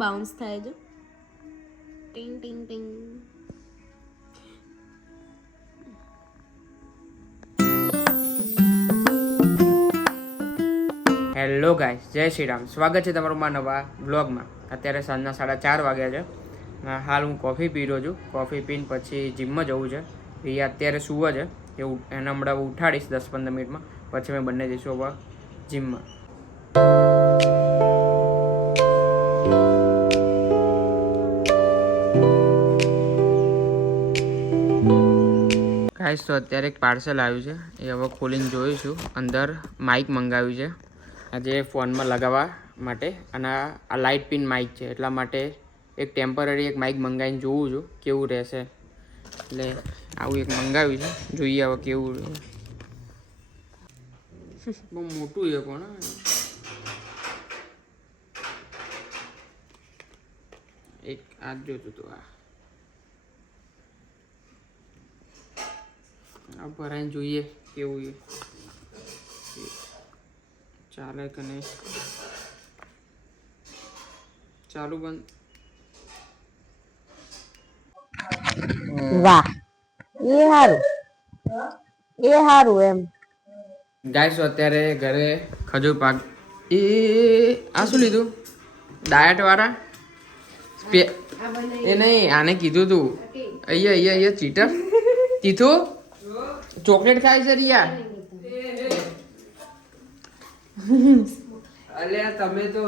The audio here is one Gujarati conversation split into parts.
બાઉન્સ થાય જો ટિંગ ટિંગ ટિંગ. હેલો ગાઈસ, જય શ્રી રામ. સ્વાગત છે તમારું મારા નવા વ્લોગમાં. અત્યારે સાંજના 4:30 વાગ્યા છે. હાલ હું કોફી પી રહ્યો છું. કોફી પીને પછી જીમમાં જવું છે. એ અત્યારે સૂવા છે. એને હમણાં ઉઠાડીશ 10-15 મિનિટમાં. પછી મેં બંને જઈશું હવે જીમમાં. ગાઈસ, તો અત્યારે એક પાર્સલ આવ્યું છે. એ હવે ખોલીને જોઈશું. અંદર માઇક મંગાવ્યું છે આજે ફોનમાં લગાવવા માટે. અને આ લાઇટ પિન માઇક છે, એટલા માટે એક ટેમ્પરરી એક માઇક મંગાવીને જોઉં છું કેવું રહેશે. એટલે આવું એક મંગાવ્યું છે, જોઈએ હવે કેવું રહે. બહુ મોટું છે પણ એક આ જોતું હતું. આ ભરાઈને જોઈએ કેવું છે, ચાલે કે નહીં. ચાલુ બંધ. વાહ, એ હારું એમ. ગાઈસ, અત્યારે ઘરે ખજૂર પાક. એ આ શું લીધું? ડાયટ વાળા એ નહીં, આને કીધું તું. અહીંયા ચીટર તીથું ચોકલેટ ખાય છે રિયા. અલ્યા તમે તો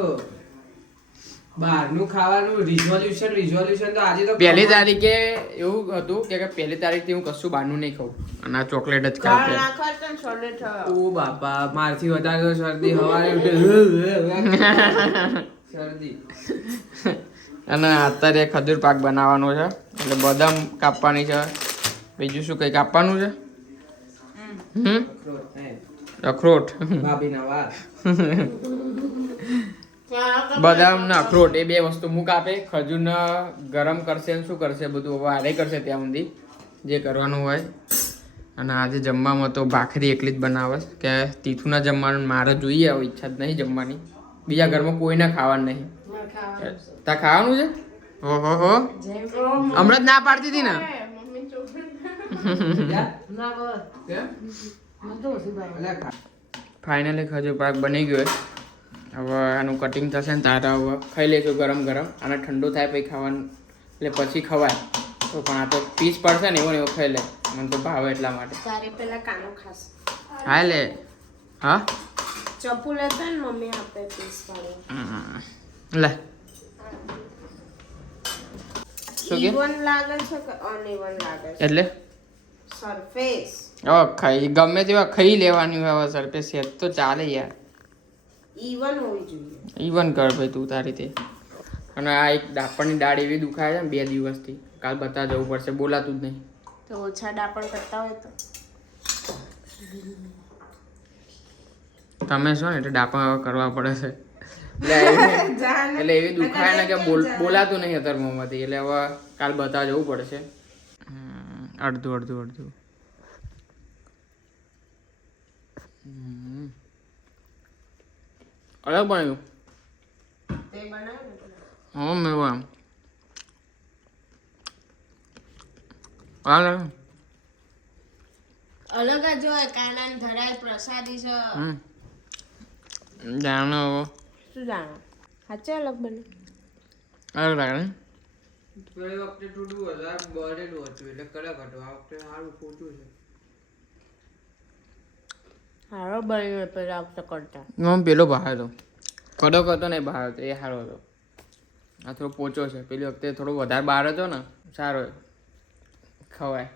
બહારનું ખાવાનું રિઝોલ્યુશન તો આજે તો 1 તારીખે એવું હતું કે 1 તારીખથી હું કશું બહારનું નહીં ખાઉં અને આ ચોકલેટ જ ખાઉં. ઓ બાપા, મારથી વધારે તો શરદી હવારે શરદી. અને અત્યારે ખજૂર પાક બનાવવાનો છે, એટલે બદામ કાપવાની છે. બીજું શું કઈ કાપવાનું છે? અખરોટ, બદામ ને અખરોટ, એ 2 વસ્તુ હું કાપે. ખજૂર ને ગરમ કરશે ને શું કરશે બધું હવે આરે કરશે ત્યાં સુધી જે કરવાનું હોય. અને આજે જમવામાં તો ભાખરી એકલી જ બનાવે કે તીથું ના જમવાનું. મારે જોઈએ હવે, ઈચ્છા જ નહીં જમવાની. બીજા ઘરમાં કોઈને ખાવાનું નહીં. તા ખાવાનું છે? ઓહો હો, હમણાં જ ના પાડતી હતી ને. ફાઇનલી ખજૂર પાક બની ગયો. હવે આનું કટિંગ થશે ને તારે હવે ખાઈ લઈશું ગરમ ગરમ. અને ઠંડુ થાય પછી ખાવાનું, એટલે પછી ખવાય. તો પણ આ તો પીસ પડશે ને એવો ને એવો ખાઈ લે. મને તો ભાવે એટલા માટે. તારે પેલા કાનો ખાસ. હા લે. હા ચપ્પુ લેતા ને મમ્મી આપે પીસ પાડે. લે. શું કે? ઇવન લાગે છે કે અનઇવન લાગે છે? એટલે સરફેસ. ખાઈ ગમે તેવા ખાઈ લેવાની હોય. હવે સરફેસ છે તો ચાલે યાર. ઇવન હોવી જોઈએ. ઇવન કર ભાઈ તું તારી રીતે. અને આ એક ડાપણની દાળ એવી દુખાય છે ને 2 દિવસથી. કાલ બતા જવું પડશે, બોલાતું જ નહીં. તો ઓછા ડાપણ કરતા હોય તો તમે છો ને એટલે ડાપણ કરવા પડે છે. એટલે એવી દુખાય ને કે બોલાતું નહીં અત્યારે મોંમાંથી. એટલે હવે કાલ બતા જવું પડશે. અડધું અલગ બનાવ્યું. તે બનાવ્યું ને. હા મેં આમ અલગ જ હોય. કાનાન ધરાય પ્રસાદી છે. જાણો શું જાણો? સાચે અલગ બને. અલગ લાગે ને. ગઈ વખતે થોડું વધારે બળેલું હતું એટલે કડક હતું. આ વખતે સારું ખોટું છે. સારો બન્યો પેલા વખતે કરતા. પેલો ભાવ હતો, કડક હતો ને ભાવ હતો, એ સારો હતો. આ થોડો પોચો છે. પેલી વખતે થોડો વધારે બહાર હતો ને, સારો ખવાય.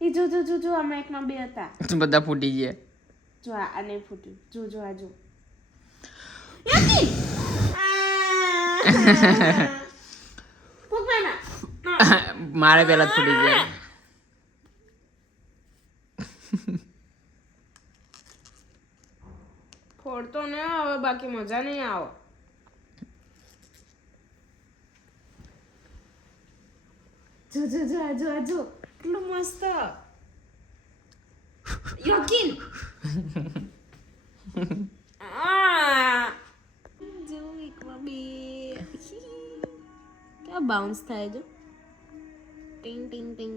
એ જો હમણાં એકમાં 2 હતા. બધા ફૂટી ગયા. જો આ નહીં ફૂટ્યું. જો આ જો. મારે પેલા જ ફૂટી ગયા. ફોડતો ને હવે બાકી મજા નહીં આવે. જો કેટલું મસ્ત. યકીન જો એકમાં બે ક્યાં બાઉન્સ થાય જો ટિંગ ટિંગ ટિંગ